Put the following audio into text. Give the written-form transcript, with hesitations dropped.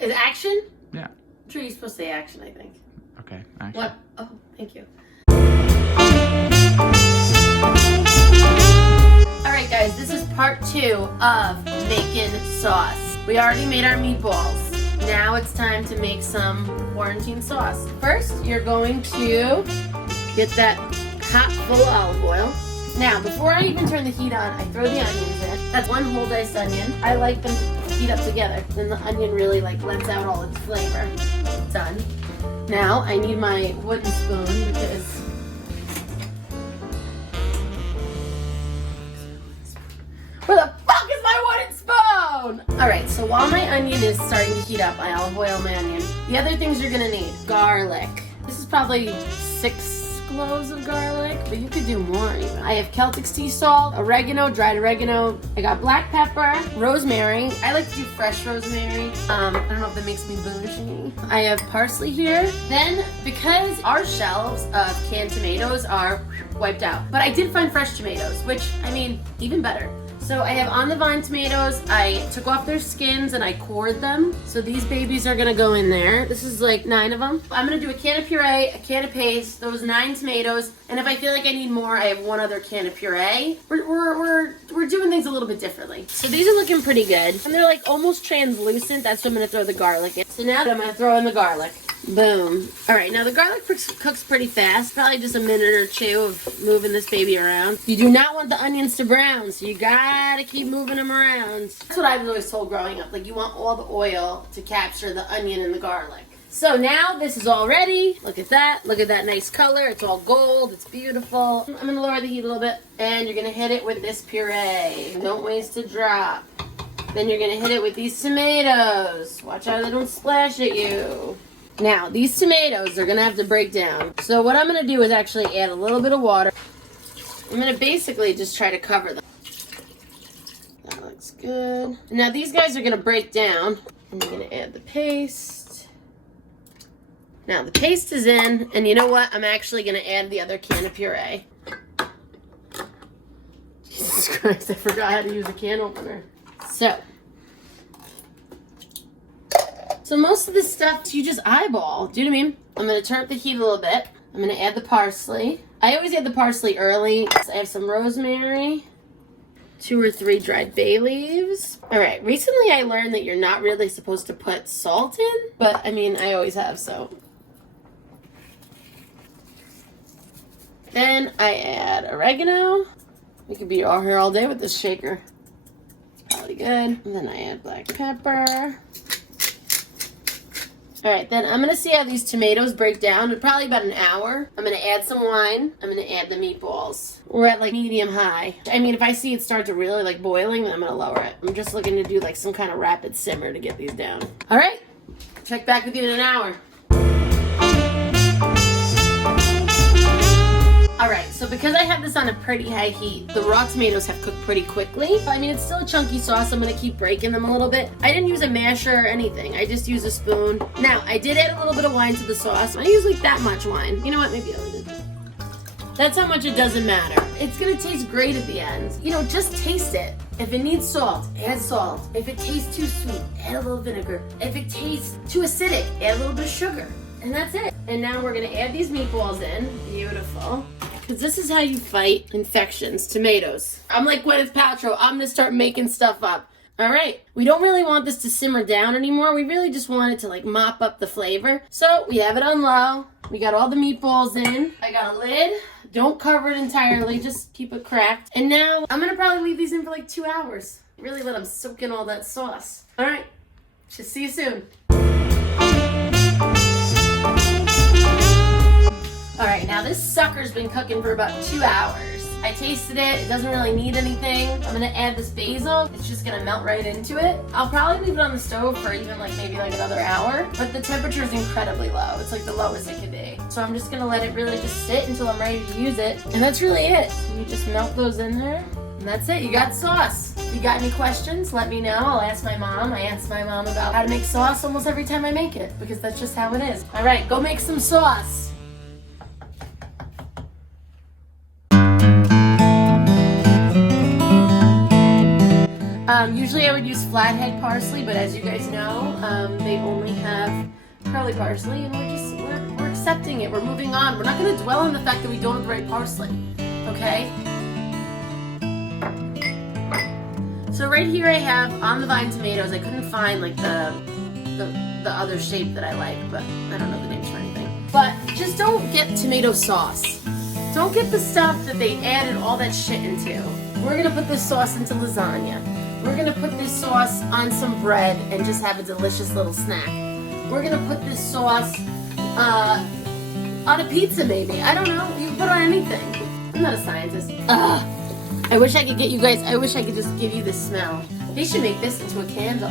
is action? Yeah. I'm sure you're supposed to say action, I think. Okay, action. What? Oh, thank you. Alright guys, this is part 2 of making sauce. We already made our meatballs. Now it's time to make some quarantine sauce. First, you're going to get that pot full of olive oil. Now, before I even turn the heat on, I throw the onions in. That's one whole diced onion. I like them to heat up together. Then the onion really lets out all its flavor. Done. Now, I need my wooden spoon because... Where the fuck is my wooden spoon? Alright, so while my onion is starting to heat up, I olive oil my onion. The other things you're gonna need. Garlic. This is probably 6 cloves of garlic, but you could do more even. I have Celtic sea salt, oregano, dried oregano. I got black pepper, rosemary. I like to do fresh rosemary. I don't know if that makes me bougie. I have parsley here. Then, because our shelves of canned tomatoes are wiped out, but I did find fresh tomatoes, which, I mean, even better. So I have on the vine tomatoes. I took off their skins and I cored them. So these babies are gonna go in there. This is like 9 of them. I'm gonna do a can of puree, a can of paste, those 9 tomatoes, and if I feel like I need more, I have 1 other can of puree. We're doing things a little bit differently. So these are looking pretty good. And they're like almost translucent. That's what I'm gonna throw the garlic in. So now I'm gonna throw in the garlic. Boom. Alright, now the garlic cooks pretty fast. Probably just a minute or 2 of moving this baby around. You do not want the onions to brown, so you gotta keep moving them around. That's what I was always told growing up. Like, you want all the oil to capture the onion and the garlic. So now this is all ready. Look at that. Look at that nice color. It's all gold. It's beautiful. I'm gonna lower the heat a little bit, and you're gonna hit it with this puree. Don't waste a drop. Then you're gonna hit it with these tomatoes. Watch out they don't splash at you. Now, these tomatoes are gonna have to break down. So what I'm gonna do is actually add a little bit of water. I'm gonna basically just try to cover them. That looks good. Now these guys are gonna break down. And you're gonna add the paste. Now the paste is in, and you know what? I'm actually gonna add the other can of puree. Jesus Christ, I forgot how to use a can opener. So most of this stuff you just eyeball. Do you know what I mean? I'm going to turn up the heat a little bit. I'm going to add the parsley. I always add the parsley early. So I have some rosemary, 2 or 3 dried bay leaves. Alright, recently I learned that you're not really supposed to put salt in, but I mean, I always have, so. Then I add oregano. We could be all here all day with this shaker. Probably good. And then I add black pepper. Alright, then I'm going to see how these tomatoes break down in probably about an hour. I'm going to add some wine. I'm going to add the meatballs. We're at like medium high. I mean, if I see it start to really like boiling, then I'm going to lower it. I'm just looking to do like some kind of rapid simmer to get these down. Alright, check back with you in an hour. Alright, so because I have this on a pretty high heat, the raw tomatoes have cooked pretty quickly. I mean, it's still a chunky sauce. I'm going to keep breaking them a little bit. I didn't use a masher or anything. I just used a spoon. Now, I did add a little bit of wine to the sauce. I use like that much wine. You know what? Maybe I did. That's how much it doesn't matter. It's going to taste great at the end. You know, just taste it. If it needs salt, add salt. If it tastes too sweet, add a little vinegar. If it tastes too acidic, add a little bit of sugar. And that's it. And now we're going to add these meatballs in. Beautiful. Because this is how you fight infections. Tomatoes. I'm like Gwyneth Paltrow. I'm going to start making stuff up. Alright, we don't really want this to simmer down anymore. We really just want it to like mop up the flavor. So we have it on low. We got all the meatballs in. I got a lid. Don't cover it entirely. Just keep it cracked. And now I'm going to probably leave these in for like 2 hours. Really let them soak in all that sauce. Alright, just see you soon. Alright, now this sucker's been cooking for about 2 hours. I tasted it. It doesn't really need anything. I'm going to add this basil. It's just going to melt right into it. I'll probably leave it on the stove for even like maybe like another hour. But the temperature is incredibly low. It's like the lowest it can be. So I'm just going to let it really just sit until I'm ready to use it. And that's really it. So you just melt those in there. And that's it. You got sauce. If you got any questions, let me know. I'll ask my mom. I ask my mom about how to make sauce almost every time I make it. Because that's just how it is. Alright, go make some sauce. Usually I would use flathead parsley, but as you guys know, they only have curly parsley, and we're accepting it. We're moving on. We're not going to dwell on the fact that we don't have the right parsley. Okay? So right here I have on the vine tomatoes. I couldn't find like the other shape that I like, but I don't know the names for anything. But just don't get tomato sauce. Don't get the stuff that they added all that shit into. We're gonna put this sauce into lasagna. We're gonna put this sauce on some bread and just have a delicious little snack. We're gonna put this sauce on a pizza maybe. I don't know. You can put it on anything. I'm not a scientist. Ugh. I wish I could get you guys, I wish I could just give you the smell. They should make this into a candle.